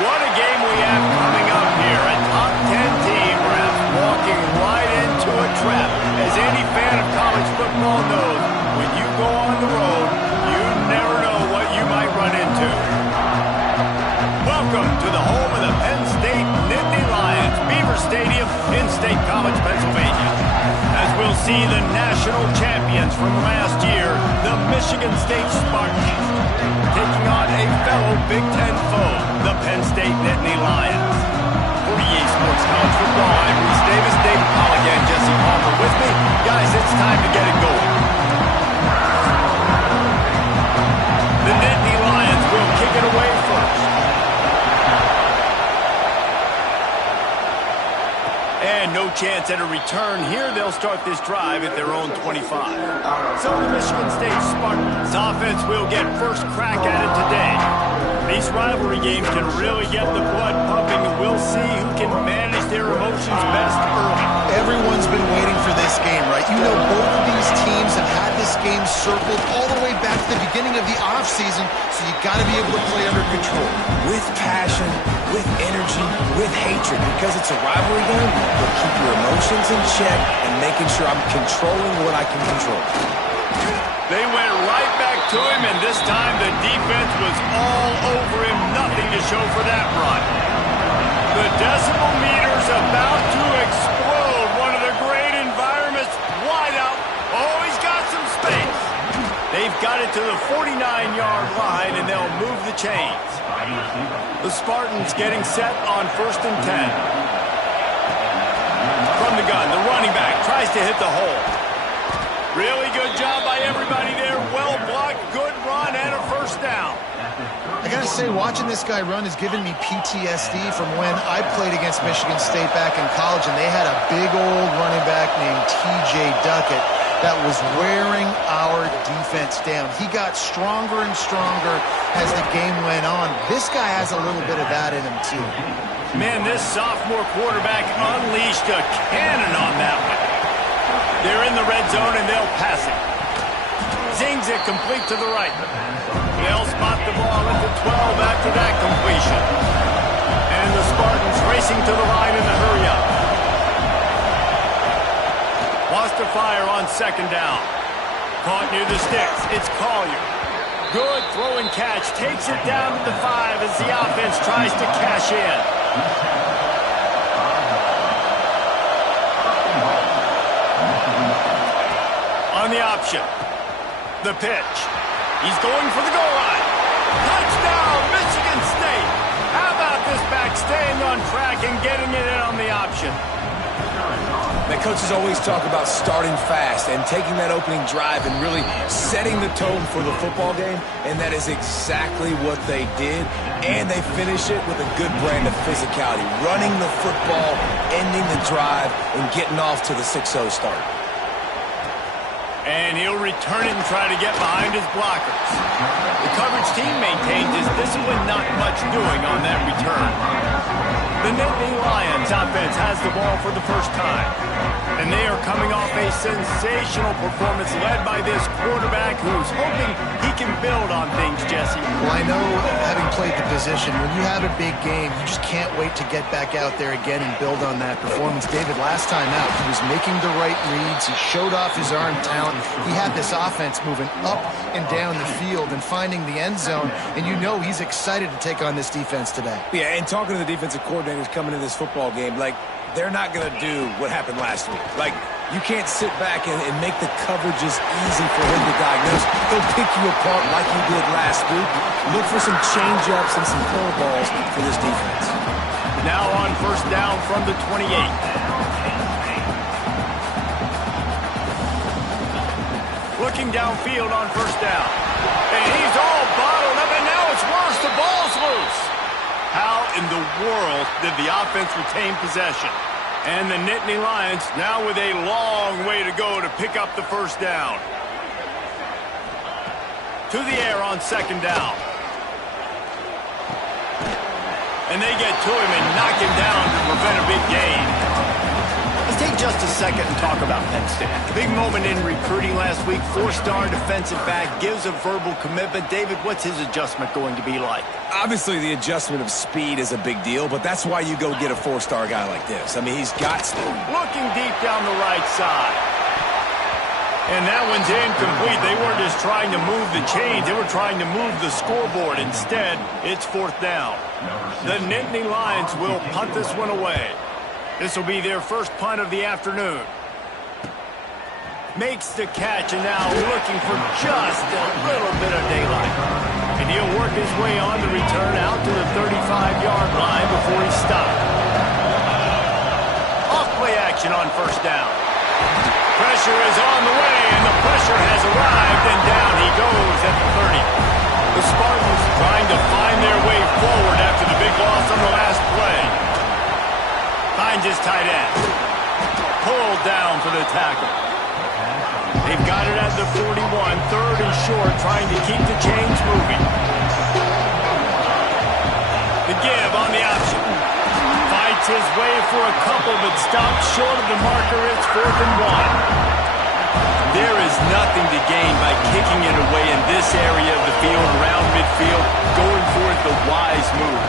What a game we have coming up here. A top 10 team perhaps walking right into a trap. As any fan of college football knows, when you go on the road, you never know what you might run into. Welcome to the home of the Penn State Nittany Lions, Beaver Stadium in State College, Pennsylvania. As we'll see the national champions from last year, the Michigan State Spartans, taking on a fellow Big Ten foe, the Penn State Nittany Lions. For EA Sports College Football, I'm Reese Davis, David Pollack, and Jesse Palmer with me. Guys, it's time to get it going. The Nittany Lions will kick it away first. And no chance at a return here. They'll start this drive at their own 25. So the Michigan State Spartans offense will get first crack at it today. These rivalry games can really get the blood pumping, and we'll see who can manage their emotions best early. Everyone's been waiting for this game, right? You know, both of these teams have had this game circled all the way back to the beginning of the offseason, so you got to be able to play under control. With passion, with energy, with hatred, because it's a rivalry game, we'll keep your emotions in check and making sure I'm controlling what I can control. They went right back to him, and this time the defense was all over him. Nothing to show for that run. The decimal meter's about to explode. One of the great environments. Wide out. Oh, he's got some space. They've got it to the 49-yard line, and they'll move the chains. The Spartans getting set on 1st and 10. From the gun, the running back tries to hit the hole. Really good job by everybody there. Well blocked, good run, and a first down. I got to say, watching this guy run has given me PTSD from when I played against Michigan State back in college, and they had a big old running back named T.J. Duckett that was wearing our defense down. He got stronger and stronger as the game went on. This guy has a little bit of that in him, too. Man, this sophomore quarterback unleashed a cannon on that one. They're in the red zone, and they'll pass it. Zings it complete to the right. They'll spot the ball at the 12 after that completion. And the Spartans racing to the line in the hurry-up. Wants to fire on 2nd down. Caught near the sticks. It's Collier. Good throw and catch. Takes it down to the 5 as the offense tries to cash in. On the option. The pitch. He's going for the goal line. Touchdown, Michigan State. How about this back staying on track and getting it in on the option? The coaches always talk about starting fast and taking that opening drive and really setting the tone for the football game, and that is exactly what they did, and they finish it with a good brand of physicality, running the football, ending the drive, and getting off to the 6-0 start. And he'll return it and try to get behind his blockers. The coverage team maintains his discipline, not much doing on that return. The Nittany Lions offense has the ball for the first time. And they are coming off a sensational performance led by this quarterback who's hoping he can build on things, Jesse. Well, I know, having played the position, when you have a big game, you just can't wait to get back out there again and build on that performance. David, last time out, he was making the right reads. He showed off his arm talent. He had this offense moving up and down the field and finding the end zone, and you know he's excited to take on this defense today. Yeah, and talking to the defensive coordinators coming into this football game, like, they're not going to do what happened last week. Like, you can't sit back and make the coverages easy for him to diagnose. He'll pick you apart like he did last week. Look for some change-ups and some curveballs for this defense. Now on 1st down from the 28. Looking downfield on 1st down. And he's all bottled up, and now it's worse. The ball's loose. How in the world did the offense retain possession? And the Nittany Lions now with a long way to go to pick up the 1st down. To the air on 2nd down. And they get to him and knock him down to prevent a big gain. As take just a second and talk about Penn State. Big moment in recruiting last week. 4-star defensive back gives a verbal commitment. David, what's his adjustment going to be like? Obviously, the adjustment of speed is a big deal, but that's why you go get a 4-star guy like this. I mean, he's got speed. Looking deep down the right side. And that one's incomplete. They weren't just trying to move the chains. They were trying to move the scoreboard. Instead, it's 4th down. The Nittany Lions will punt this one away. This will be their first punt of the afternoon. Makes the catch, and now looking for just a little bit of daylight. And he'll work his way on the return out to the 35-yard line before he's stopped. Off-play action on 1st down. Pressure is on the way, and the pressure has arrived, and down he goes at the 30. The Spartans trying to find their way forward after the big loss on the last play. Finds his tight end. Pulled down for the tackle. They've got it at the 41, 3rd and short, trying to keep the chains moving. The give on the option. Fights his way for a couple, but stops short of the marker. It's 4th and 1. There is nothing to gain by kicking it away in this area of the field, around midfield, going for it the wise move.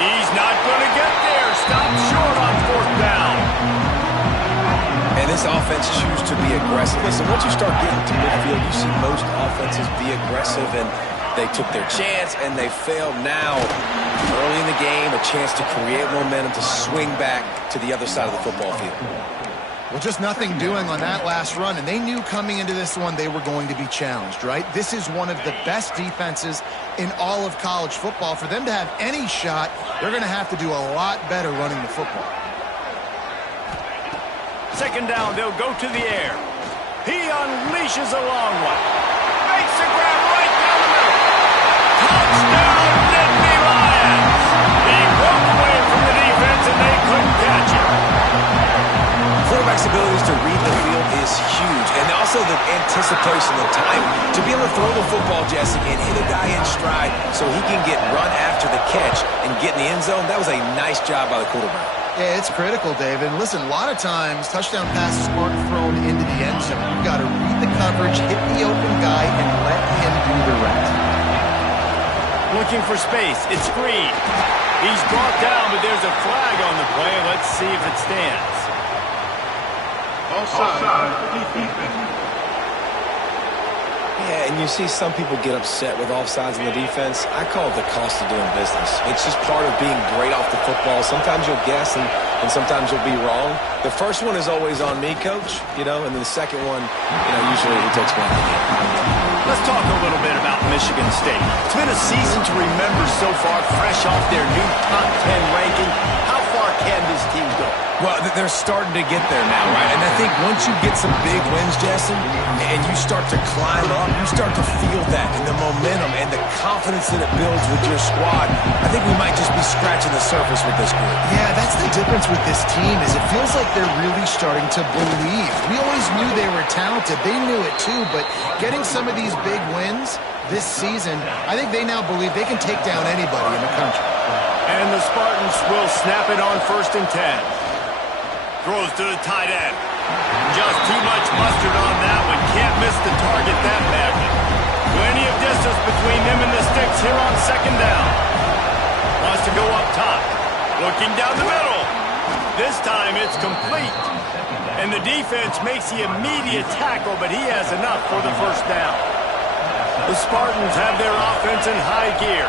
He's not going to get there. Stops short on 4th down. And this offense chooses to be aggressive. Listen, once you start getting to midfield, you see most offenses be aggressive, and they took their chance, and they failed now. Early in the game, a chance to create momentum, to swing back to the other side of the football field. Well, just nothing doing on that last run, and they knew coming into this one they were going to be challenged, right? This is one of the best defenses in all of college football. For them to have any shot, they're going to have to do a lot better running the football. 2nd down, they'll go to the air. He unleashes a long one. Makes the grab right down the middle. Touchdown, Nittany Lions! He broke away from the defense, and they couldn't catch him. Quarterback's abilities to read the field is huge, and also the anticipation, the time to be able to throw the football, Jesse, and hit a guy in stride so he can get run after the catch and get in the end zone. That was a nice job by the quarterback. Yeah, it's critical, David. Listen, a lot of times touchdown passes aren't thrown into the end zone. You've got to read the coverage, hit the open guy, and let him do the rest. Looking for space. It's Green. He's brought down, but there's a flag on the play. Let's see if it stands. Yeah, and you see some people get upset with offsides in the defense. I call it the cost of doing business. It's just part of being great off the football. Sometimes you'll guess, and sometimes you'll be wrong. The first one is always on me, Coach, and then the second one, usually he takes one. Let's talk a little bit about Michigan State. It's been a season to remember so far, fresh off their new top 10 ranking. How far can this team go? Well, they're starting to get there now, right? And I think once you get some big wins, Jesse, and you start to climb up, you start to feel that and the momentum and the confidence that it builds with your squad. I think we might just be scratching the surface with this group. Yeah, that's the difference with this team is it feels like they're really starting to believe. We always knew they were talented. They knew it too, but getting some of these big wins this season, I think they now believe they can take down anybody in the country. And the Spartans will snap it on 1st and 10. Throws to the tight end. Just too much mustard on that one. Can't miss the target that badly. Plenty of distance between them and the sticks here on 2nd down. Wants to go up top. Looking down the middle. This time it's complete. And the defense makes the immediate tackle, but he has enough for the 1st down. The Spartans have their offense in high gear.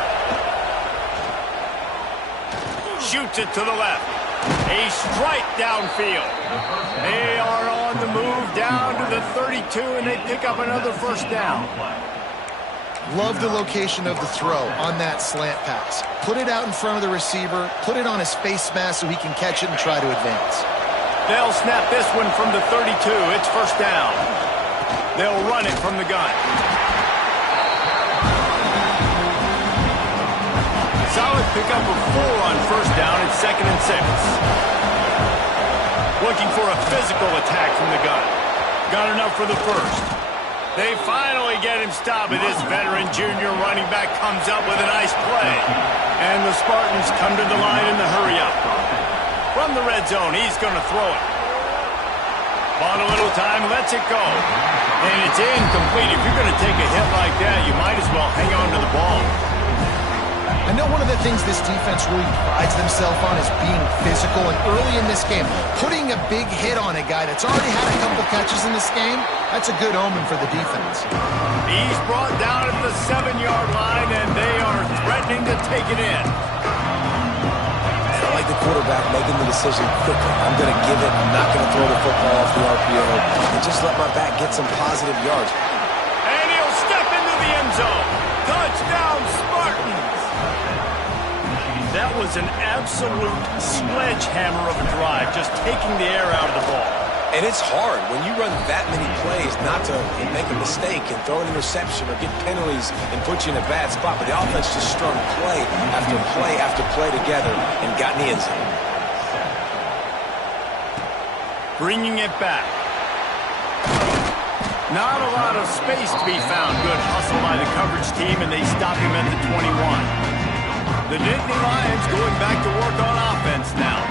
Shoots it to the left. A strike downfield. They are on the move down to the 32, and they pick up another 1st down. Love the location of the throw on that slant pass. Put it out in front of the receiver, put it on his face mask so he can catch it and try to advance. They'll snap this one from the 32. It's 1st down. They'll run it from the gun. Solid pickup of 4 on 1st down. It's 2nd and 6. Looking for a physical attack from the gun. Got enough for the 1st. They finally get him stopped, but this veteran junior running back comes up with a nice play. And the Spartans come to the line in the hurry-up. from the red zone. He's going to throw it. On a little time, lets it go. And it's incomplete. If you're going to take a hit like that, you might as well hang on to the ball. I know one of the things this defense really prides themselves on is being physical, and early in this game, putting a big hit on a guy that's already had a couple catches in this game, that's a good omen for the defense. He's brought down at the 7-yard line, and they are threatening to take it in. I like the quarterback making the decision quickly. I'm going to give it. I'm not going to throw the football off the RPO and just let my back get some positive yards. And he'll step into the end zone. Touchdown, Spartans! That was an absolute sledgehammer of a drive, just taking the air out of the ball. And it's hard when you run that many plays not to make a mistake and throw an interception or get penalties and put you in a bad spot. But the offense just strung play after play after play together and got in the end zone. Bringing it back. Not a lot of space to be found. Good hustle by the coverage team, and they stop him at the 21. The Nittany Lions going back to work on offense now.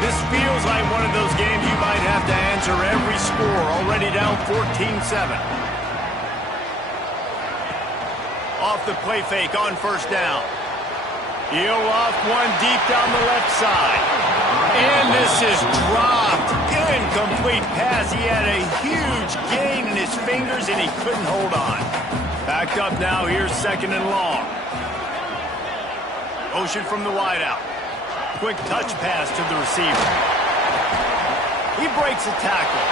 This feels like one of those games you might have to answer every score, already down 14-7. Off the play fake on first down. He'll off one deep down the left side. And this is dropped. Incomplete pass. He had a huge gain in his fingers, and he couldn't hold on. Backed up now. Here's second and long. Motion from the wideout. Quick touch pass to the receiver. He breaks a tackle.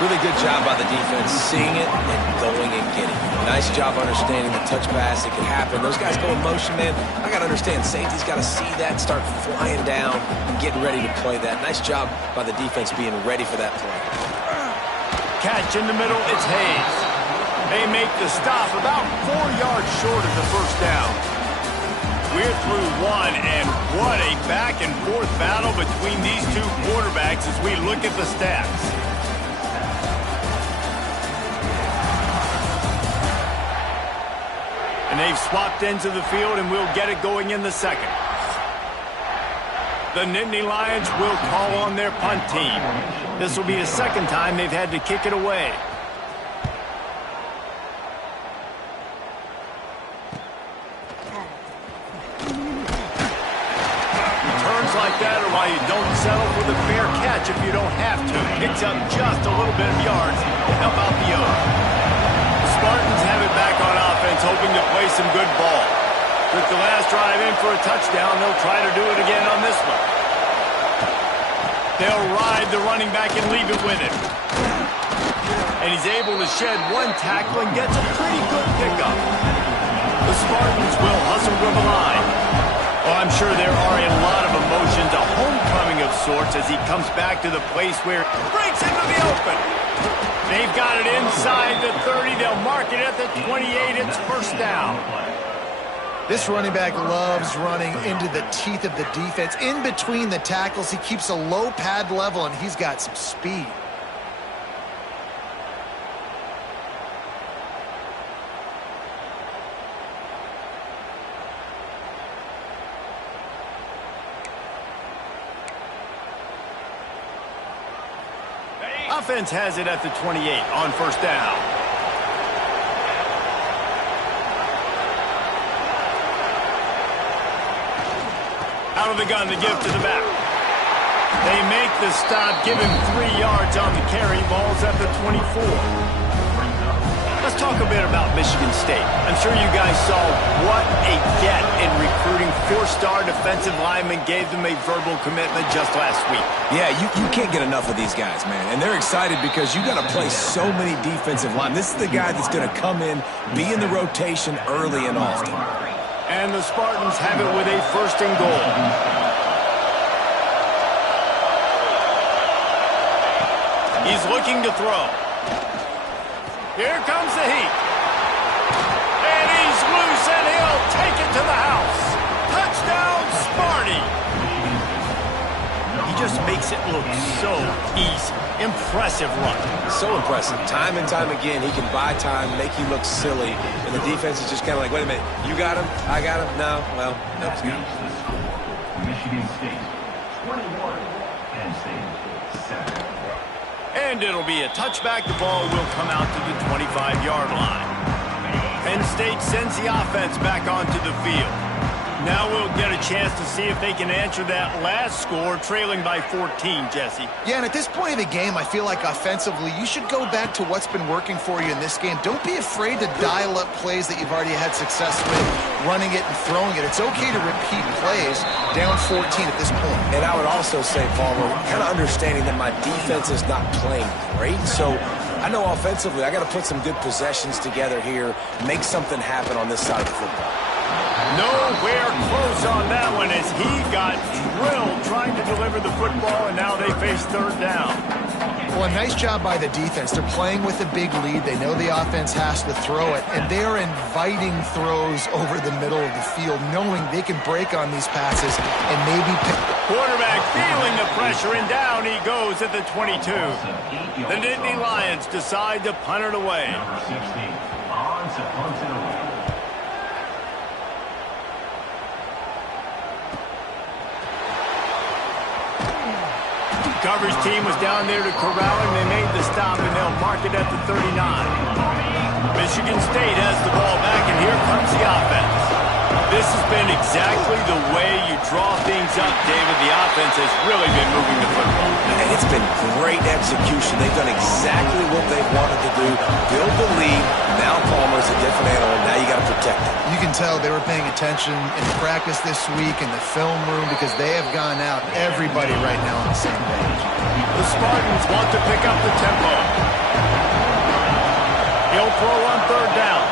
Really good job by the defense, seeing it and going and getting it. Nice job understanding the touch pass. It can happen. Those guys go in motion, man. I got to understand, safety's got to see that, start flying down, and getting ready to play that. Nice job by the defense being ready for that play. Catch in the middle, it's Hayes. They make the stop about 4 yards short of the first down. We're through one, and what a back-and-forth battle between these two quarterbacks as we look at the stats. And they've swapped into the field, and we'll get it going in the second. The Nittany Lions will call on their punt team. This will be the second time they've had to kick it away. Like that, or why you don't settle for the fair catch if you don't have to. Picks up just a little bit of yards to help out the O's. The Spartans have it back on offense, hoping to play some good ball. Took the last drive in for a touchdown. They'll try to do it again on this one. They'll ride the running back and leave it with him. And he's able to shed one tackle and gets a pretty good pickup. The Spartans will hustle to the line. Well, I'm sure there are a lot of emotions, a homecoming of sorts as he comes back to the place where he breaks into the open. They've got it inside the 30. They'll mark it at the 28. It's first down. This running back loves running into the teeth of the defense. In between the tackles, he keeps a low pad level, and he's got some speed. Offense has it at the 28 on first down. Out of the gun to give to the back. They make the stop, give him 3 yards on the carry. Ball's at the 24. Let's talk a bit about Michigan State. I'm sure you guys saw what a get in recruiting. 4-star defensive linemen, gave them a verbal commitment just last week. Yeah, you can't get enough of these guys, man. And they're excited because you got to play so many defensive linemen. This is the guy that's going to come in, be in the rotation early and often. And the Spartans have it with a first and goal. He's looking to throw. Here comes the heat. And he's loose, and he'll take it to the house. Touchdown, Sparty. He just makes it look so easy. Impressive run. So impressive. Time and time again, he can buy time, make you look silly, and the defense is just kind of like, wait a minute, you got him? I got him? No? Well, nope, he's got him. Michigan State. And it'll be a touchback. The ball will come out to the 25-yard line. Penn State sends the offense back onto the field. Now we'll get a chance to see if they can answer that last score, trailing by 14, Jesse. Yeah, and at this point of the game, I feel like offensively, you should go back to what's been working for you in this game. Don't be afraid to dial up plays that you've already had success with, running it and throwing it. It's okay to repeat plays down 14 at this point. And I would also say, Palmer, kind of understanding that my defense is not playing great, so I know offensively I got to put some good possessions together here, make something happen on this side of the football. Nowhere close on that one as he got drilled trying to deliver the football, and now they face third down. Well, a nice job by the defense. They're playing with a big lead. They know the offense has to throw it, and they're inviting throws over the middle of the field, knowing they can break on these passes and maybe pick. Quarterback feeling the pressure, and down he goes at the 22. The Nittany Lions decide to punt it away. Coverage team was down there to corral him. They made the stop, and they'll mark it at the 39. Michigan State has the ball back, and here comes the offense. This has been exactly the way you draw things up, David. The offense has really been moving the football. And it's been great execution. They've done exactly what they wanted to do, build the lead. Now Palmer's a different animal. Now you got to protect it. You can tell they were paying attention in practice this week in the film room because they have gone out, everybody right now on the same page. The Spartans want to pick up the tempo. He'll throw on third down.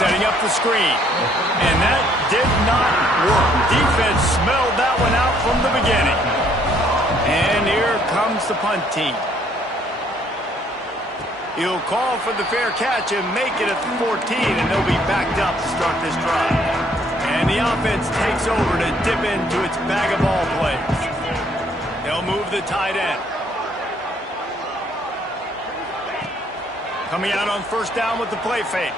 Setting up the screen. And that did not work. Defense smelled that one out from the beginning. And here comes the punt team. He'll call for the fair catch and make it at the 14, and they'll be backed up to start this drive. And the offense takes over to dip into its bag of ball plays. They'll move the tight end. Coming out on first down with the play fake.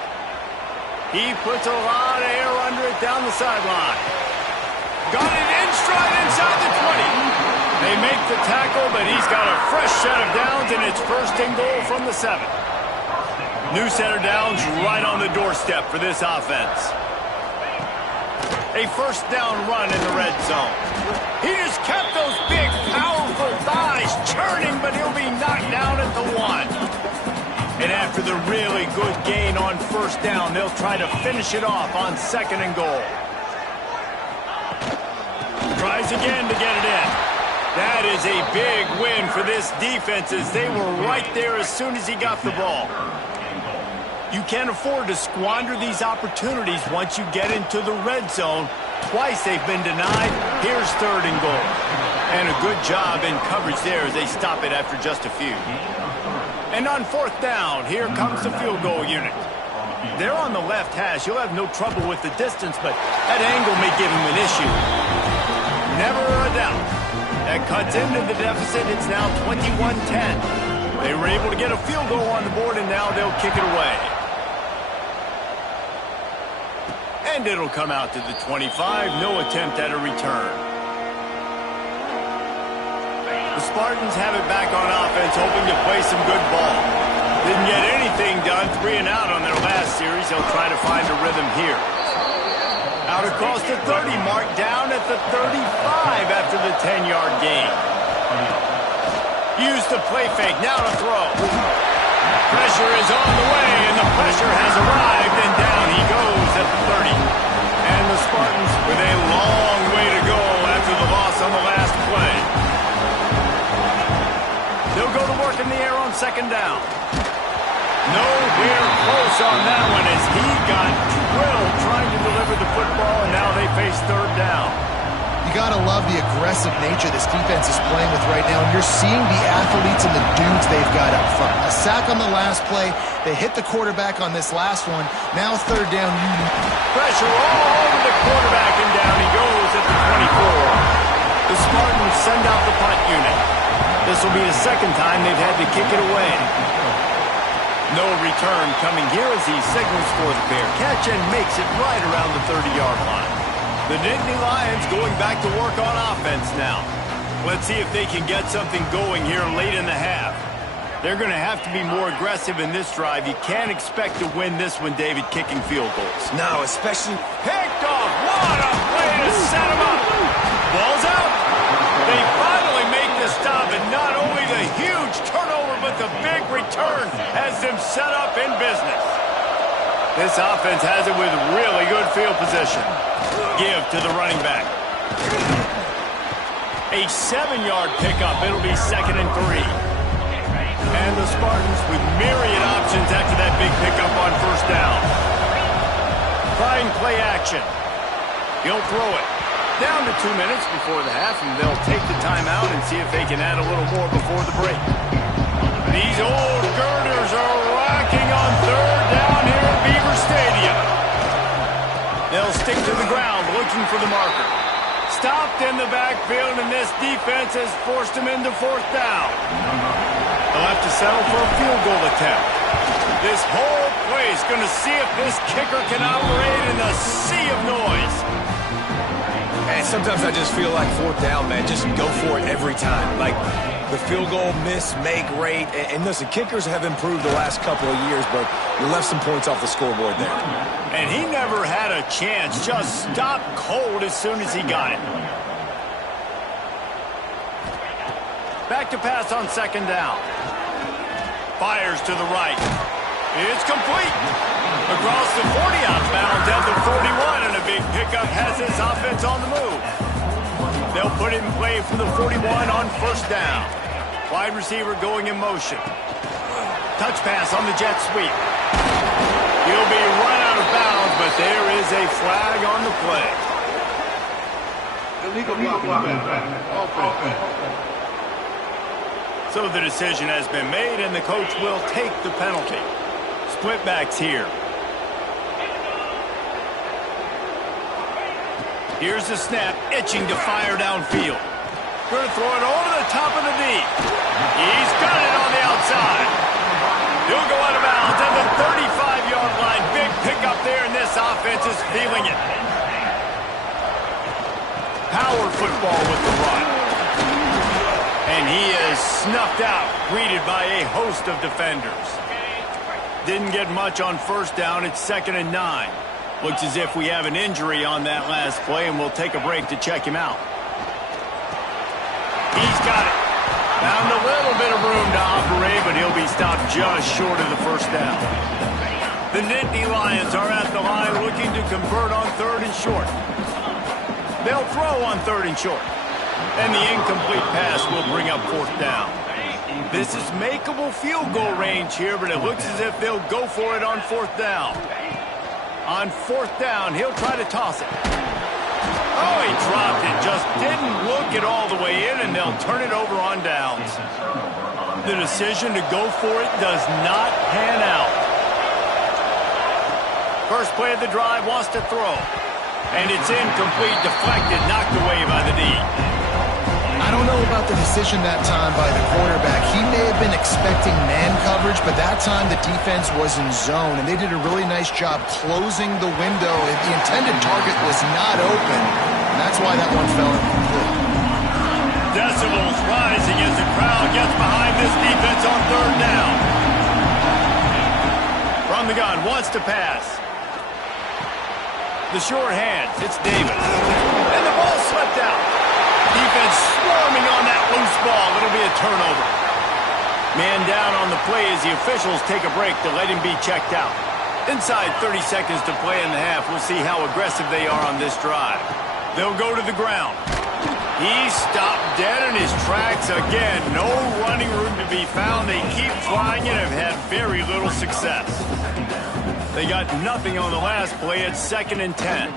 He puts a lot of air under it down the sideline. Got it in stride inside the 20. They make the tackle, but he's got a fresh set of downs, and it's first and goal from the 7. New set of downs right on the doorstep for this offense. A first down run in the red zone. He just kept those big, powerful thighs churning, but he'll be knocked down at the 1. And after the really good gain on first down, they'll try to finish it off on second and goal. Tries again to get it in. That is a big win for this defense as they were right there as soon as he got the ball. You can't afford to squander these opportunities once you get into the red zone. Twice they've been denied. Here's third and goal. And a good job in coverage there as they stop it after just a few. And on fourth down, here comes the field goal unit. They're on the left hash. You'll have no trouble with the distance, but that angle may give him an issue. Never a doubt. That cuts into the deficit. It's now 21-10. They were able to get a field goal on the board, and now they'll kick it away. And it'll come out to the 25. No attempt at a return. The Spartans have it back on offense, hoping to play some good ball. Didn't get anything done, 3 and out on their last series. They'll try to find a rhythm here. Out across the 30 mark, down at the 35 after the 10-yard gain. Use the play fake, now to throw. Pressure is on the way, and the pressure has arrived, and down he goes at the 30. And the Spartans with a long way to go after the loss on the last play. They'll go to work in the air on second down. Nowhere close on that one as he got drilled trying to deliver the football, and now they face third down. You got to love the aggressive nature this defense is playing with right now, and you're seeing the athletes and the dudes they've got up front. A sack on the last play. They hit the quarterback on this last one. Now third down. Pressure all over the quarterback, and down he goes at the 24. The Spartans send out the punt unit. This will be the second time they've had to kick it away. No return coming here as he signals for the fair catch and makes it right around the 30-yard line. The Nittany Lions going back to work on offense now. Let's see if they can get something going here late in the half. They're going to have to be more aggressive in this drive. You can't expect to win this one, David, kicking field goals. No, especially... Picked off. What a play to set him up. Ball's out. They finally make the stop, and not only the huge turnover, but the big return has them set up in business. This offense has it with really good field position. Give to the running back. A 7-yard pickup. It'll be 2nd and 3. And the Spartans with myriad options after that big pickup on 1st down. Trying play action. He'll throw it. Down to 2 minutes before the half, and they'll take the timeout and see if they can add a little more before the break. These old girders are rocking on 3rd down here at Beaver Stadium. They'll stick to the ground looking for the marker. Stopped in the backfield, and this defense has forced him into 4th down. They'll have to settle for a field goal attempt. This whole play is going to see if this kicker can operate in the sea of noise. And sometimes I just feel like 4th down, man. Just go for it every time. Like the field goal miss, make rate. And listen, kickers have improved the last couple of years, but you left some points off the scoreboard there. And he never had a chance. Just stopped cold as soon as he got it. Back to pass on 2nd down. Fires to the right. It's complete. Across the 40, outbound at the 41, and a big pickup has his offense on the move. They'll put it in play for the 41 on 1st down. Wide receiver going in motion. Touch pass on the jet sweep. He'll be run out of bounds, but there is a flag on the play. So the decision has been made, and the coach will take the penalty. Split backs here. Here's the snap, itching to fire downfield. Going to throw it over the top of the knee. He's got it on the outside. He'll go out of bounds at the 35-yard line. Big pickup there, and this offense is feeling it. Power football with the run. And he is snuffed out, greeted by a host of defenders. Didn't get much on 1st down. It's 2nd and 9. Looks as if we have an injury on that last play, and we'll take a break to check him out. He's got it. Found a little bit of room to operate, but he'll be stopped just short of the 1st down. The Nittany Lions are at the line looking to convert on 3rd and short. They'll throw on 3rd and short. And the incomplete pass will bring up 4th down. This is makeable field goal range here, but it looks as if they'll go for it on 4th down. On 4th down, he'll try to toss it. Oh, he dropped it. Just didn't look it all the way in, and they'll turn it over on downs. The decision to go for it does not pan out. First play of the drive, wants to throw. And it's incomplete, deflected, knocked away by the D. I don't know about the decision that time by the quarterback. He may have been expecting man coverage, but that time the defense was in zone, and they did a really nice job closing the window. The intended target was not open, and that's why that one fell incomplete. Decibels rising as the crowd gets behind this defense on 3rd down. From the gun, wants to pass. The short hands, it's Davis. And the ball slipped out. Defense swarming on that loose ball. It'll be a turnover. Man down on the play as the officials take a break to let him be checked out. Inside 30 seconds to play in the half. We'll see how aggressive they are on this drive. They'll go to the ground. He stopped dead in his tracks again. No running room to be found. They keep trying it and have had very little success. They got nothing on the last play. It's 2nd and 10.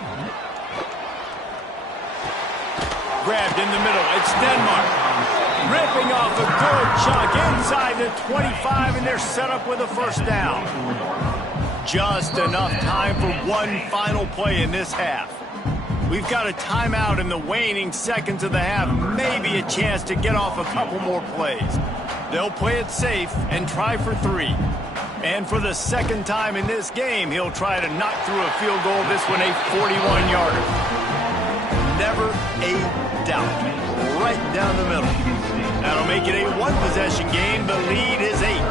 Grabbed in the middle. It's Denmark. Ripping off a good chunk inside the 25, and they're set up with a 1st down. Just enough time for one final play in this half. We've got a timeout in the waning seconds of the half. Maybe a chance to get off a couple more plays. They'll play it safe and try for 3. And for the 2nd time in this game, he'll try to knock through a field goal. This one a 41-yarder. never a doubt. Right down the middle. That'll make it a one-possession game. The lead is 8.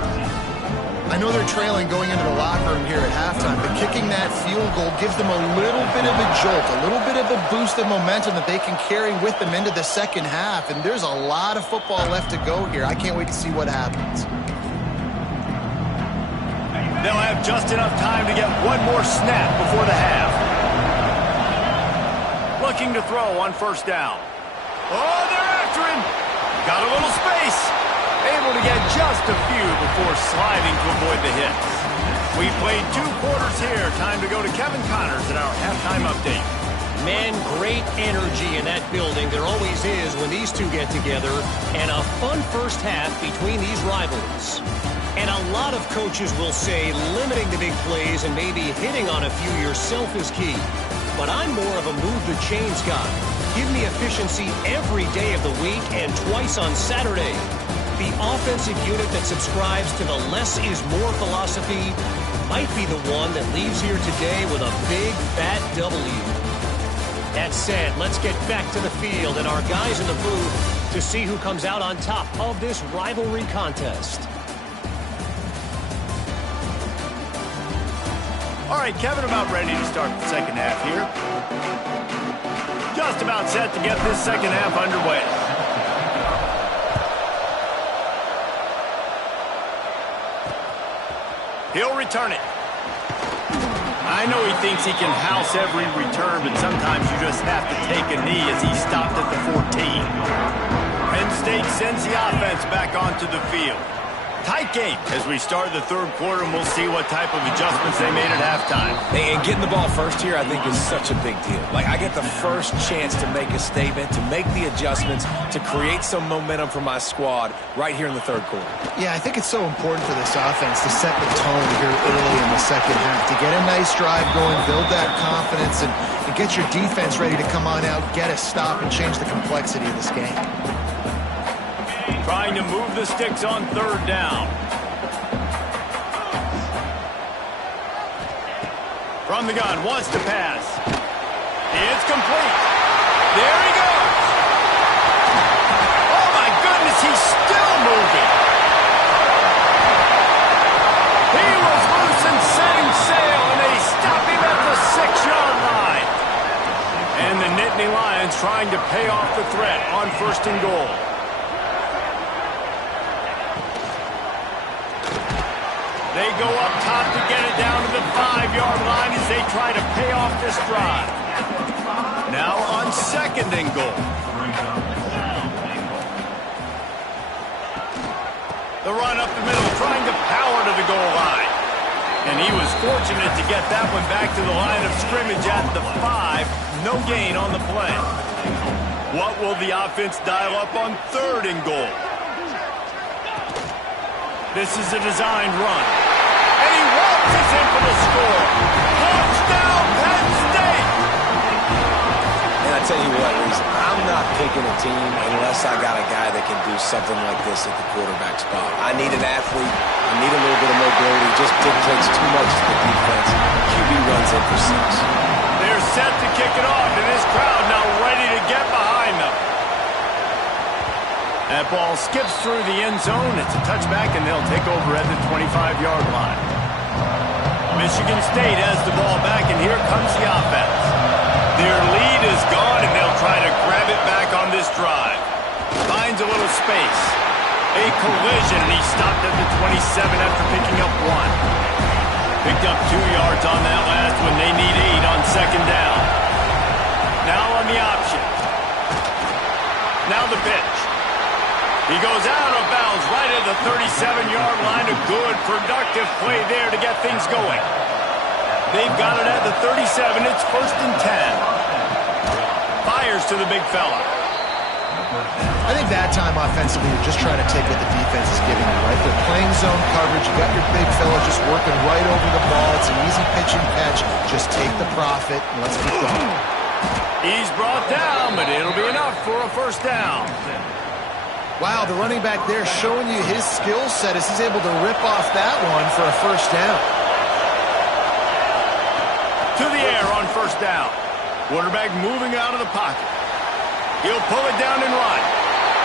I know they're trailing going into the locker room here at halftime, but kicking that field goal gives them a little bit of a jolt, a little bit of a boost of momentum that they can carry with them into the second half. And there's a lot of football left to go here. I can't wait to see what happens. They'll have just enough time to get one more snap before the half. Looking to throw on first down. Oh, they're after him. Got a little space. Able to get just a few before sliding to avoid the hits. We played 2 quarters here. Time to go to Kevin Connors in our halftime update. Man, great energy in that building. There always is when these two get together. And a fun first half between these rivals. And a lot of coaches will say limiting the big plays and maybe hitting on a few yourself is key. But I'm more of a move the chains guy. Give me efficiency every day of the week and twice on Saturday. The offensive unit that subscribes to the less is more philosophy might be the one that leaves here today with a big, fat W. That said, let's get back to the field and our guys in the booth to see who comes out on top of this rivalry contest. All right, Kevin, about ready to start the second half here. Just about set to get this second half underway. He'll return it. I know he thinks he can house every return, but sometimes you just have to take a knee as he stopped at the 14. Penn State sends the offense back onto the field. Tight game as we start the third quarter, and we'll see what type of adjustments they made at halftime. And getting the ball first here, I think, is such a big deal. Like, I get the first chance to make a statement, to make the adjustments, to create some momentum for my squad right here in the third quarter. Yeah, I think it's so important for this offense to set the tone here early in the second half, to get a nice drive going, build that confidence, and get your defense ready to come on out, get a stop, and change the complexity of this game. Trying to move the sticks on third down. From the gun, wants to pass. It's complete. There he goes. Oh, my goodness, he's still moving. He was loose and setting sail, and they stop him at the 6-yard line. And the Nittany Lions trying to pay off the threat on first and goal. They go up top to get it down to the 5-yard line as they try to pay off this drive. Now on second and goal. The run up the middle, trying to power to the goal line. And he was fortunate to get that one back to the line of scrimmage at the 5. No gain on the play. What will the offense dial up on third and goal? This is a designed run. And he waltzes in for the score. Touchdown, Penn State! And I tell you what, Reese, I'm not picking a team unless I got a guy that can do something like this at the quarterback spot. I need an athlete. I need a little bit of mobility. It just dictates too much to the defense. QB runs in for 6. They're set to kick it off, and this crowd now ready to get behind them. That ball skips through the end zone. It's a touchback, and they'll take over at the 25-yard line. Michigan State has the ball back, and here comes the offense. Their lead is gone, and they'll try to grab it back on this drive. Finds a little space. A collision, and he stopped at the 27 after picking up 1. Picked up 2 yards on that last one. They need 8 on second down. Now on the option. Now the pitch. He goes out of bounds right at the 37-yard line. A good, productive play there to get things going. They've got it at the 37. It's first and 10. Fires to the big fella. I think that time offensively, you're just trying to take what the defense is giving you, right? They're playing zone coverage. You got your big fella just working right over the ball. It's an easy pitch and catch. Just take the profit and let's keep going. He's brought down, but it'll be enough for a first down. Wow, the running back there showing you his skill set as he's able to rip off that one for a first down. To the air on first down. Quarterback moving out of the pocket. He'll pull it down and run.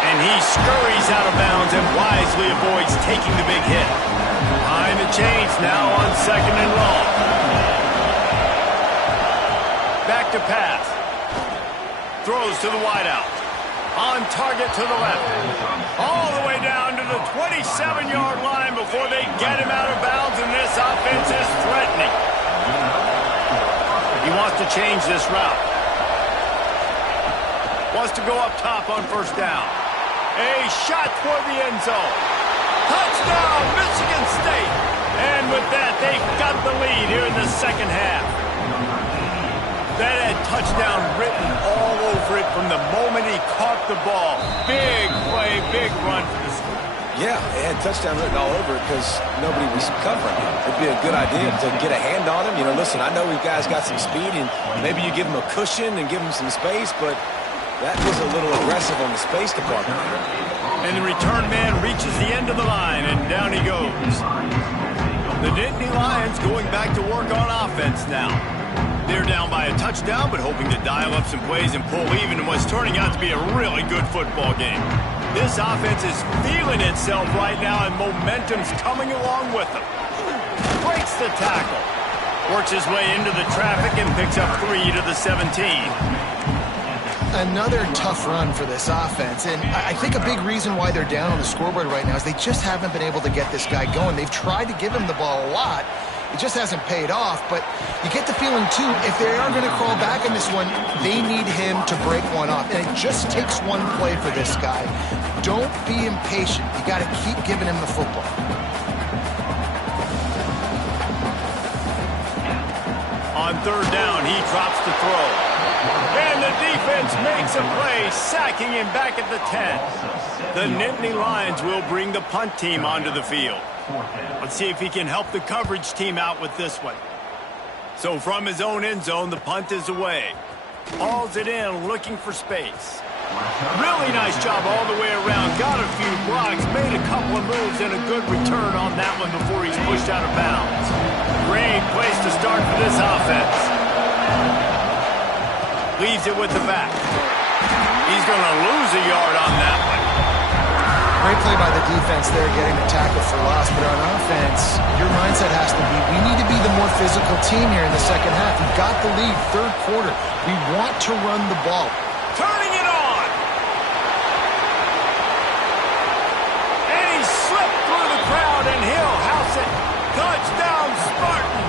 And he scurries out of bounds and wisely avoids taking the big hit. Behind the chains now on 2nd and long. Back to pass. Throws to the wideout. On target to the left. All the way down to the 27-yard line before they get him out of bounds, and this offense is threatening. He wants to change this route. Wants to go up top on 1st down. A shot toward the end zone. Touchdown, Michigan State. And with that, they've got the lead here in the 2nd half. That had touchdown written all over it from the moment he caught the ball. Big play, big run for the school. Yeah, it had touchdown written all over it because nobody was covering him. It'd be a good idea to get a hand on him. You know, listen, I know you guys got some speed, and maybe you give him a cushion and give him some space, but that was a little aggressive on the space department. And the return man reaches the end of the line, and down he goes. The Nittany Lions going back to work on offense now. They're down by a touchdown, but hoping to dial up some plays and pull even in what's turning out to be a really good football game. This offense is feeling itself right now, and momentum's coming along with them. Breaks the tackle. Works his way into the traffic and picks up 3 to the 17. Another tough run for this offense, and I think a big reason why they're down on the scoreboard right now is they just haven't been able to get this guy going. They've tried to give him the ball a lot. It just hasn't paid off, but you get the feeling, too, if they are going to crawl back in this one, they need him to break one off. And it just takes one play for this guy. Don't be impatient. You got to keep giving him the football. On 3rd down, he drops the throw. And the defense makes a play, sacking him back at the 10. The Nittany Lions will bring the punt team onto the field. Let's see if he can help the coverage team out with this one. So from his own end zone, the punt is away. Hauls it in, looking for space. Really nice job all the way around. Got a few blocks, made a couple of moves, and a good return on that one before he's pushed out of bounds. Great place to start for this offense. Leaves it with the back. He's going to lose a yard on that one. Great play by the defense there, getting the tackle for loss. But on offense, your mindset has to be, we need to be the more physical team here in the 2nd half. We've got the lead, 3rd quarter. We want to run the ball. Turning it on. And he slipped through the crowd, and he'll house it. Touchdown, Spartans.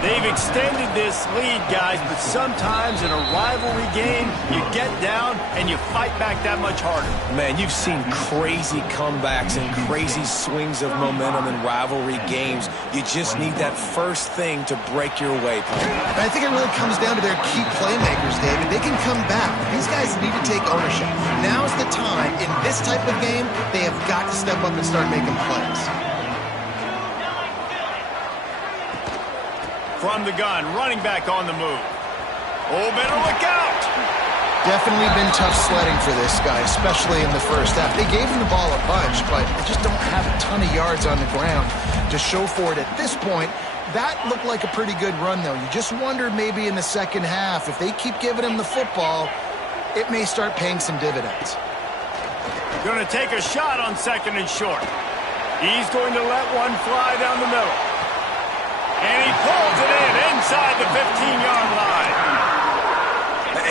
They've extended this lead, guys, but sometimes in a rivalry game, you get down and you fight back that much harder. Man, you've seen crazy comebacks and crazy swings of momentum in rivalry games. You just need that first thing to break your way. I think it really comes down to their key playmakers, David. They can come back. These guys need to take ownership. Now's the time. In this type of game, they have got to step up and start making plays. From the gun, running back on the move. Oh, better look out! Definitely been tough sledding for this guy, especially in the 1st half. They gave him the ball a bunch, but they just don't have a ton of yards on the ground to show for it at this point. That looked like a pretty good run, though. You just wonder maybe in the 2nd half, if they keep giving him the football, it may start paying some dividends. Going to take a shot on 2nd and short. He's going to let one fly down the middle. And he pulls it in inside the 15-yard line.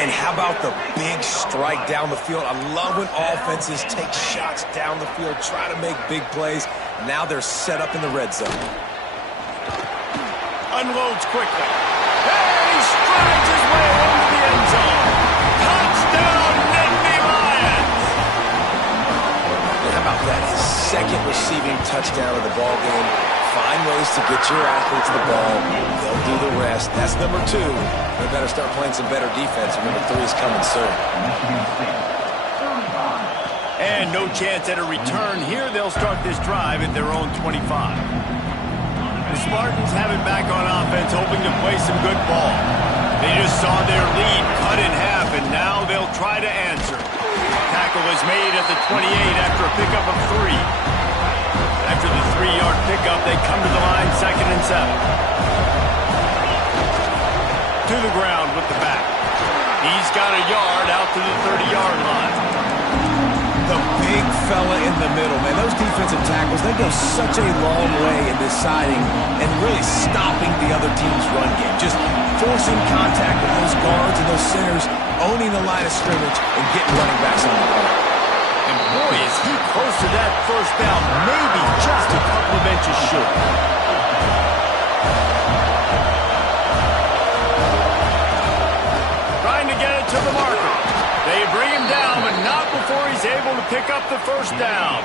And how about the big strike down the field? I love when offenses take shots down the field, try to make big plays. Now they're set up in the red zone. Unloads quickly. And he strides his way into the end zone. Touchdown, Nittany Lions! And how about that? His 2nd receiving touchdown of the ball game. Find ways to get your athletes the ball. They'll do the rest. That's number 2. They better start playing some better defense. Number 3 is coming soon. And no chance at a return here. They'll start this drive at their own 25. The Spartans have it back on offense, hoping to play some good ball. They just saw their lead cut in half, and now they'll try to answer. Tackle is made at the 28 after a pickup of 3. After the 3-yard pickup, they come to the line 2nd and 7. to the ground with the back. He's got a yard out to the 30-yard line. The big fella in the middle, man. Those defensive tackles, they go such a long way in deciding and really stopping the other team's run game. Just forcing contact with those guards and those centers, owning the line of scrimmage, and getting running backs on the ball. And boy, is he close to that first down, maybe just a couple of inches short. Trying to get it to the marker. They bring him down, but not before he's able to pick up the first down.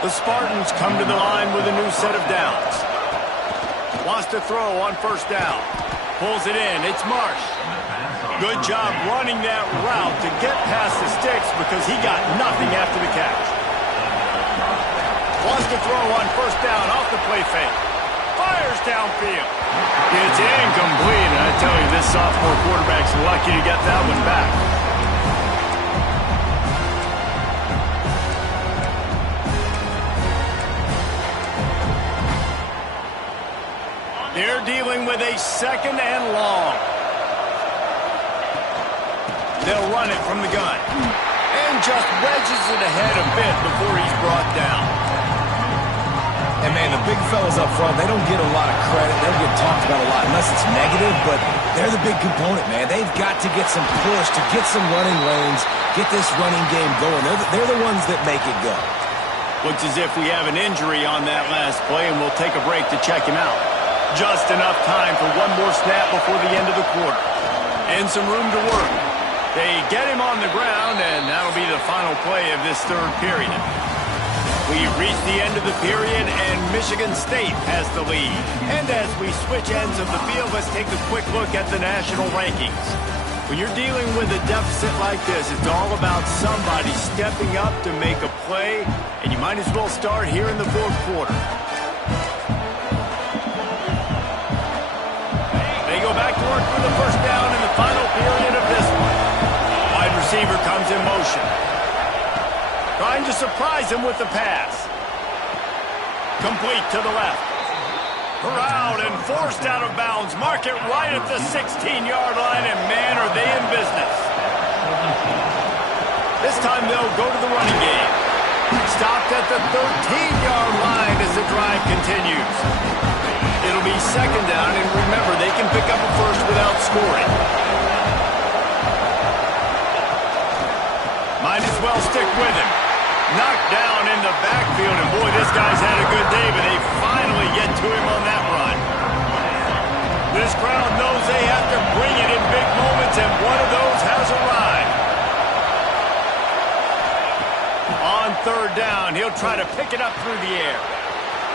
The Spartans come to the line with a new set of downs. Wants to throw on first down. Pulls it in. It's Marsh. Good job running that route to get past the sticks because he got nothing after the catch. Wants to throw on first down off the play fake. Fires downfield. It's incomplete, and I tell you, this sophomore quarterback's lucky to get that one back. They're dealing with a second and long. They'll run it from the gun. And just wedges it ahead a bit before he's brought down. And, man, the big fellas up front, they don't get a lot of credit. They don't get talked about a lot unless it's negative, but they're the big component, man. They've got to get some push, to get some running lanes, get this running game going. They're the ones that make it go. Looks as if we have an injury on that last play, and we'll take a break to check him out. Just enough time for one more snap before the end of the quarter. And some room to work. They get him on the ground, and that'll be the final play of this third period. We've reached the end of the period, and Michigan State has the lead. And as we switch ends of the field, let's take a quick look at the national rankings. When you're dealing with a deficit like this, it's all about somebody stepping up to make a play, and you might as well start here in the fourth quarter. They go back to work for the first down in the final period of this one. Wide receiver comes in motion. Trying to surprise him with the pass. Complete to the left. Corralled and forced out of bounds. Mark it right at the 16-yard line, and man, are they in business. This time they'll go to the running game. Stopped at the 13-yard line as the drive continues. It'll be second down, and remember, they can pick up a first without scoring. Might as well stick with him. Knocked down in the backfield, and boy, this guy's had a good day, but they finally get to him on that run. This crowd knows they have to bring it in big moments, and one of those has arrived. On third down, he'll try to pick it up through the air.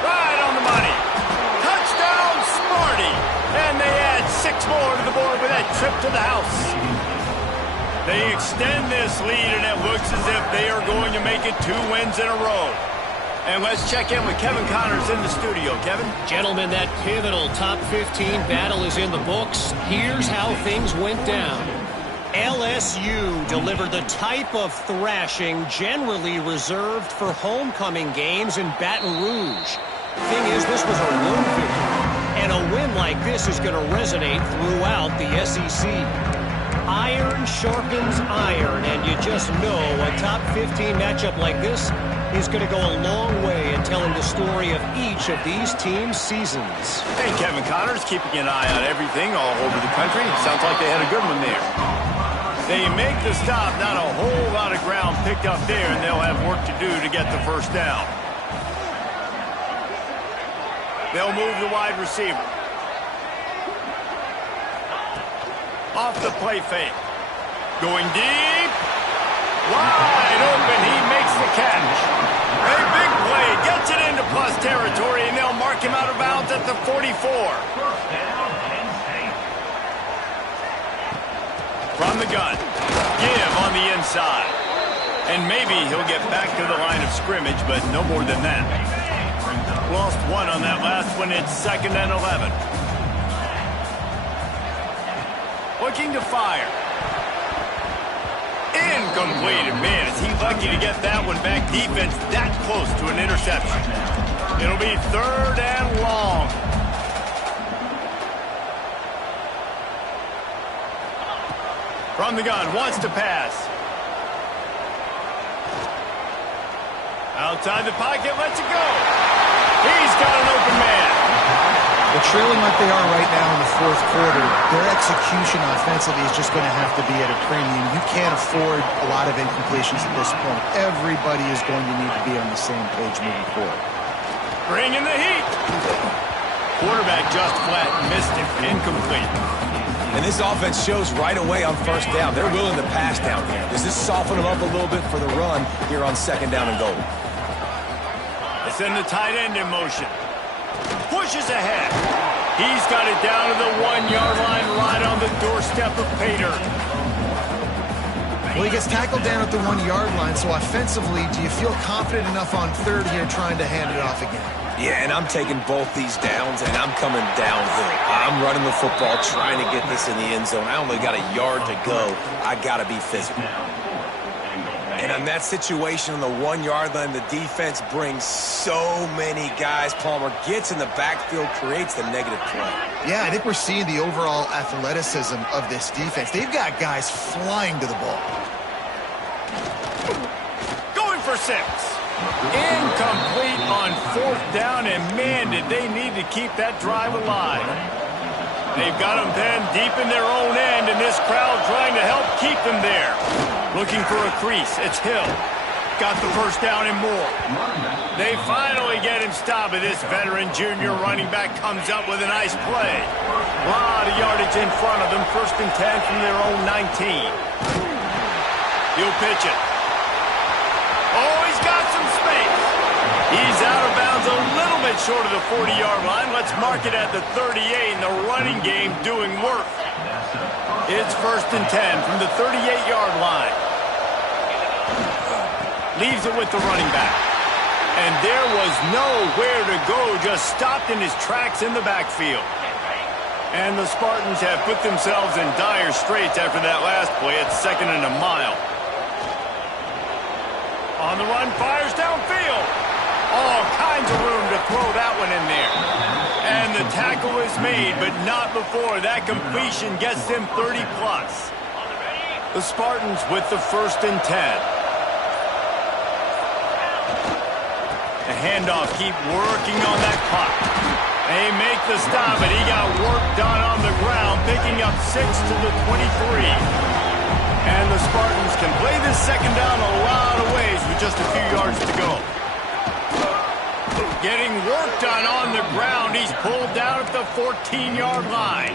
Right on the money. Touchdown, Smarty! And they add 6 more to the board with that trip to the house. They extend this lead, and it looks as if they are going to make it 2 wins in a row. And let's check in with Kevin Connors in the studio. Kevin? Gentlemen, that pivotal top 15 battle is in the books. Here's how things went down. LSU delivered the type of thrashing generally reserved for homecoming games in Baton Rouge. Thing is, this was a road victory, and a win like this is going to resonate throughout the SEC. Iron sharpens iron, and you just know a top 15 matchup like this is going to go a long way in telling the story of each of these teams' seasons. Hey, Kevin Connors, keeping an eye on everything all over the country. Sounds like they had a good one there. They make the stop, not a whole lot of ground picked up there, and they'll have work to do to get the first down. They'll move the wide receiver. Off the play fake. Going deep. Wide open. He makes the catch. A big play. Gets it into plus territory, and they'll mark him out of bounds at the 44. From the gun. Give on the inside. And maybe he'll get back to the line of scrimmage, but no more than that. Lost 1 on that last one. It's 2nd and 11. Looking to fire. Incomplete. Man, is he lucky to get that one back. Defense that close to an interception. It'll be 3rd and long. From the gun, wants to pass. Outside the pocket, lets it go. He's got an open man. Well, trailing like they are right now in the fourth quarter, their execution offensively is just going to have to be at a premium. You can't afford a lot of incompletions at this point. Everybody is going to need to be on the same page moving forward. Bring in the heat. Quarterback just flat, missed it, incomplete. And this offense shows right away on first down. They're willing to pass down here. Does this soften them up a little bit for the run here on second down and goal? They send the tight end in motion. Pushes ahead. He's got it down to the 1-yard line right on the doorstep of Pater. Well, he gets tackled down at the 1-yard line, so offensively, do you feel confident enough on third here trying to hand it off again? Yeah, and I'm taking both these downs, and I'm coming downhill. I'm running the football, trying to get this in the end zone. I only got a yard to go. I got to be physical. And on that situation on the 1-yard line, the defense brings so many guys. Palmer gets in the backfield, creates the negative play. Yeah, I think we're seeing the overall athleticism of this defense. They've got guys flying to the ball. Going for 6. Incomplete on fourth down, and man, did they need to keep that drive alive. They've got them then deep in their own end, and this crowd trying to help keep them there. Looking for a crease. It's Hill. Got the first down and more. They finally get him stopped, and this veteran junior running back comes up with a nice play. A lot of yardage in front of them. First and 10 from their own 19. He'll pitch it. Oh, he's got some space. He's out of bounds a little bit short of the 40-yard line. Let's mark it at the 38, and the running game doing work. It's first and 10 from the 38-yard line. Leaves it with the running back. And there was nowhere to go, just stopped in his tracks in the backfield. And the Spartans have put themselves in dire straits after that last play. It's second and a mile. On the run, fires downfield. All kinds of room to throw that one in there. And the tackle is made, but not before that completion gets them 30-plus. The Spartans with the first and 10. The handoff, keep working on that clock. They make the stop, and he got work done on the ground, picking up 6 to the 23. And the Spartans can play this second down a lot of ways with just a few yards to go. Getting work done on the ground. He's pulled down at the 14-yard line.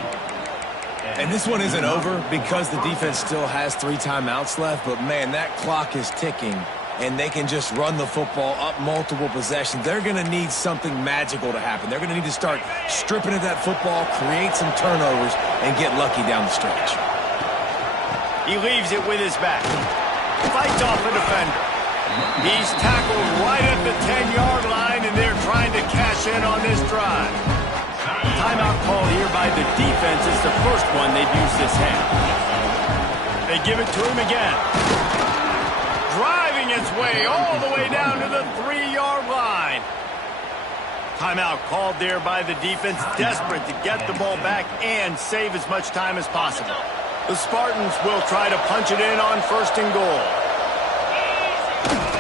And this one isn't over because the defense still has 3 timeouts left. But, man, that clock is ticking, and they can just run the football up multiple possessions. They're going to need something magical to happen. They're going to need to start stripping at that football, create some turnovers, and get lucky down the stretch. He leaves it with his back. Fights off a defender. He's tackled right at the 10-yard line, and they're trying to cash in on this drive. Timeout call here by the defense. It's the first one they've used this half. They give it to him again. Driving its way all the way down to the 3-yard line. Timeout called there by the defense, desperate to get the ball back and save as much time as possible. The Spartans will try to punch it in on first and goal.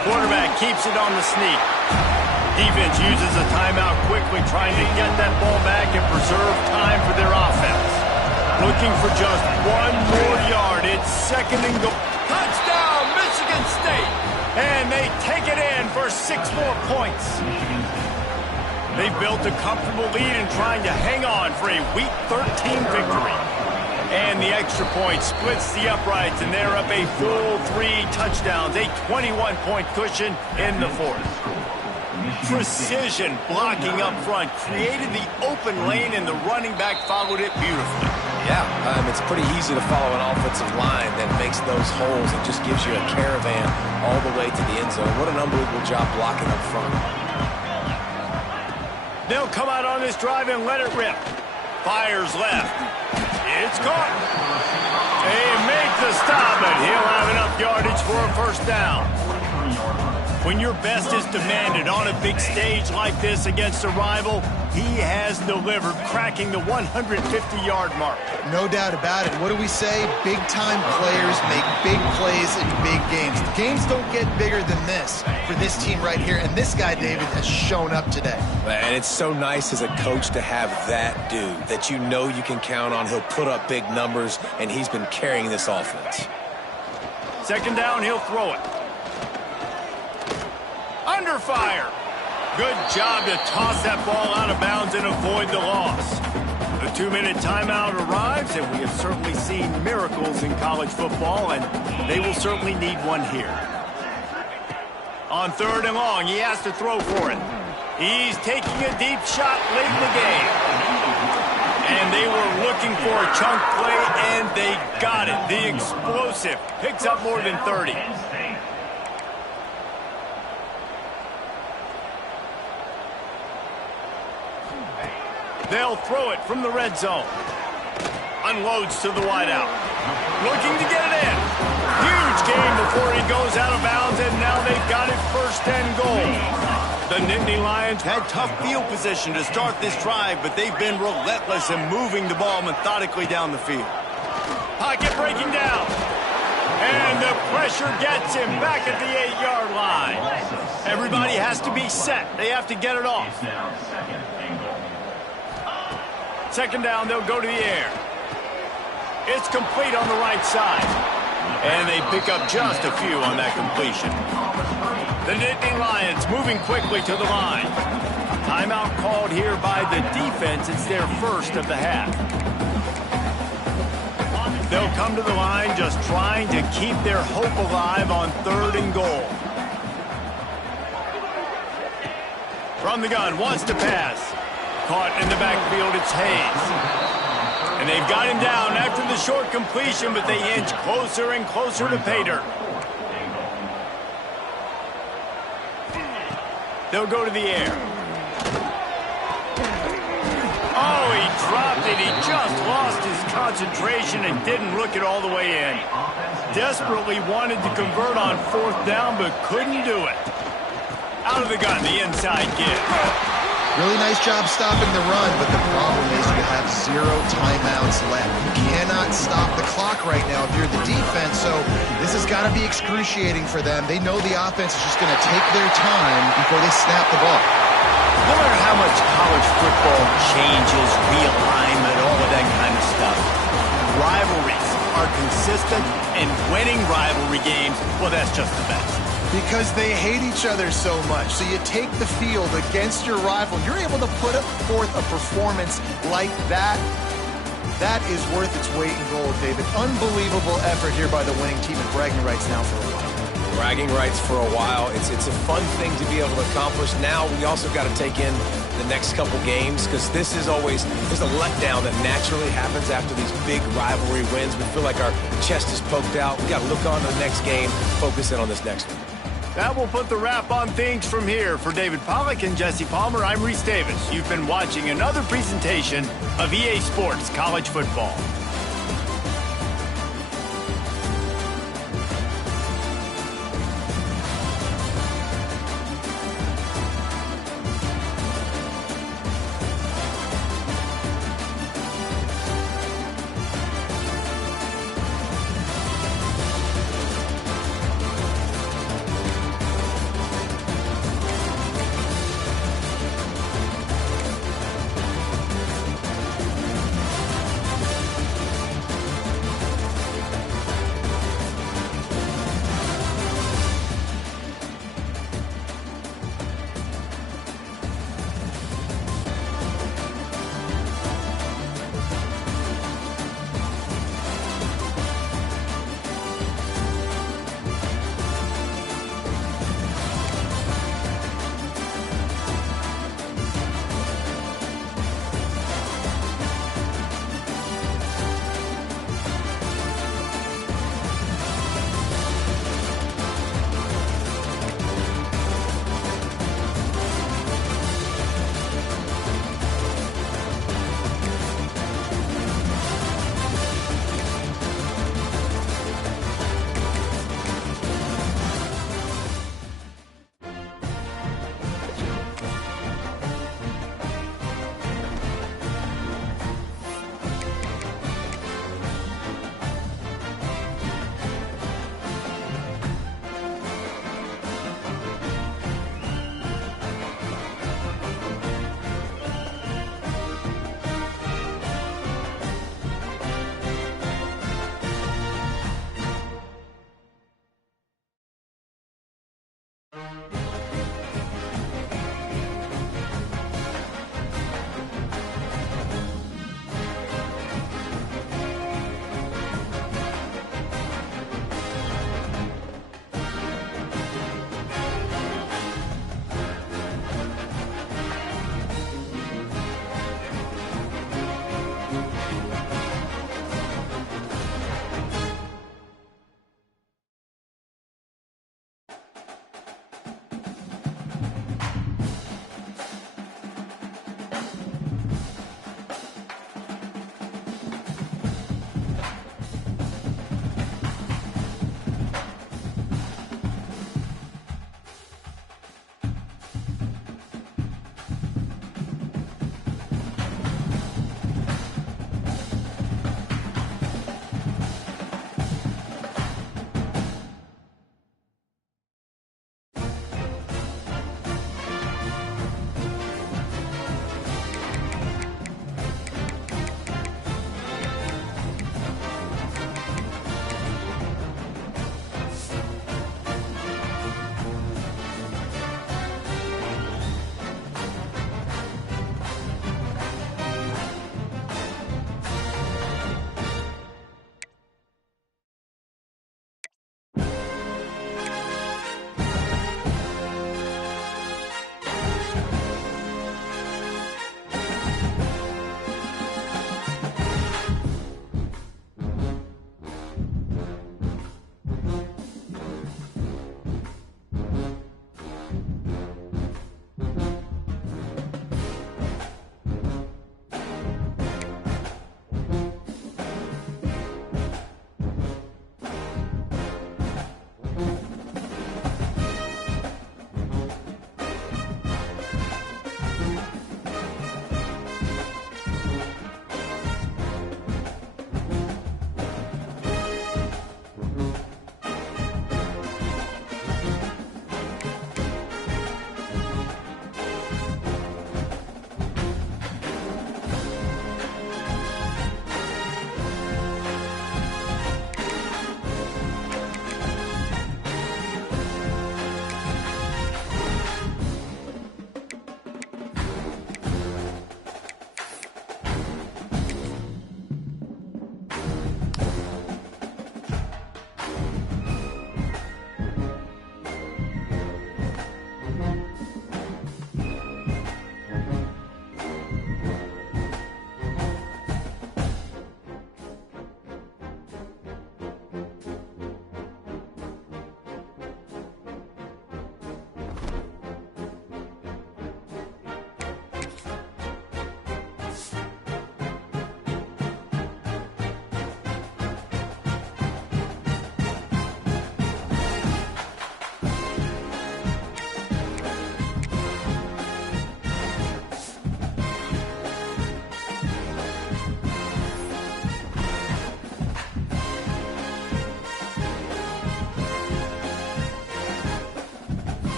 Quarterback keeps it on the sneak. Defense uses a timeout quickly, trying to get that ball back and preserve time for their offense. Looking for just 1 more yard. It's second and goal. Touchdown, Michigan State! And they take it in for 6 more points. They've built a comfortable lead and trying to hang on for a Week 13 victory. And the extra point splits the uprights, and they're up a full 3 touchdowns, a 21-point cushion in the fourth. Precision blocking up front created the open lane, and the running back followed it beautifully. Yeah, it's pretty easy to follow an offensive line that makes those holes and just gives you a caravan all the way to the end zone. What an unbelievable job blocking up front. They'll come out on this drive and let it rip. Fires left. It's caught. They make the stop, but he'll have enough yardage for a first down. When your best is demanded on a big stage like this against a rival, he has delivered, cracking the 150-yard mark. No doubt about it. What do we say? Big-time players make big plays in big games. The games don't get bigger than this for this team right here, and this guy, David, has shown up today. And it's so nice as a coach to have that dude that you know you can count on. He'll put up big numbers, and he's been carrying this offense. Second down, he'll throw it. Under fire. Good job to toss that ball out of bounds and avoid the loss. The 2-minute timeout arrives, and we have certainly seen miracles in college football, and they will certainly need one here. On 3rd and long, he has to throw for it. He's taking a deep shot late in the game. And they were looking for a chunk play, and they got it. The explosive picks up more than 30. They'll throw it from the red zone. Unloads to the wideout. Looking to get it in. Huge gain before he goes out of bounds, and now they've got it 1st and goal. The Nittany Lions had tough field position to start this drive, but they've been relentless in moving the ball methodically down the field. Pocket breaking down. And the pressure gets him back at the 8-yard line. Everybody has to be set. They have to get it off. Second down, they'll go to the air. It's complete on the right side. And they pick up just a few on that completion. The Nittany Lions moving quickly to the line. Timeout called here by the defense. It's their first of the half. They'll come to the line just trying to keep their hope alive on 3rd and goal. From the gun, wants to pass. Caught in the backfield, it's Hayes. And they've got him down after the short completion, but they inch closer and closer to pay dirt. They'll go to the air. Oh, he dropped it. He just lost his concentration and didn't look it all the way in. Desperately wanted to convert on 4th down, but couldn't do it. Out of the gun, the inside give. Really nice job stopping the run, but the problem is you have 0 timeouts left. You cannot stop the clock right now if you're the defense, so this has got to be excruciating for them. They know the offense is just going to take their time before they snap the ball. No matter how much college football changes, realignment, all of that kind of stuff, rivalries are consistent, and winning rivalry games, well, that's just the best. Because they hate each other so much. So you take the field against your rival. You're able to put forth a performance like that. That is worth its weight in gold, David. Unbelievable effort here by the winning team, and bragging rights now for a while. Bragging rights for a while. It's a fun thing to be able to accomplish. Now we also got to take in the next couple games, because this is always, there's a letdown that naturally happens after these big rivalry wins. We feel like our chest is poked out. We got to look on to the next game, focus in on this next one. That will put the wrap on things from here. For David Pollack and Jesse Palmer, I'm Reese Davis. You've been watching another presentation of EA Sports College Football.